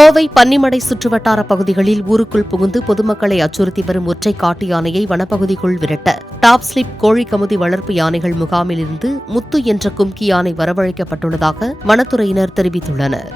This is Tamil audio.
கோவை பன்னிமடை சுற்றுவட்டார பகுதிகளில் ஊருக்குள் புகுந்து பொதுமக்களை அச்சுறுத்தி வரும் ஒற்றை காட்டு யானையை வனப்பகுதிக்குள் விரட்ட டாப் ஸ்லிப் கோழிக்கமுதி வளர்ப்பு யானைகள் முகாமிலிருந்து முத்து என்ற கும்கி யானை வரவழைக்கப்பட்டுள்ளதாக வனத்துறையினர் தெரிவித்துள்ளனர்.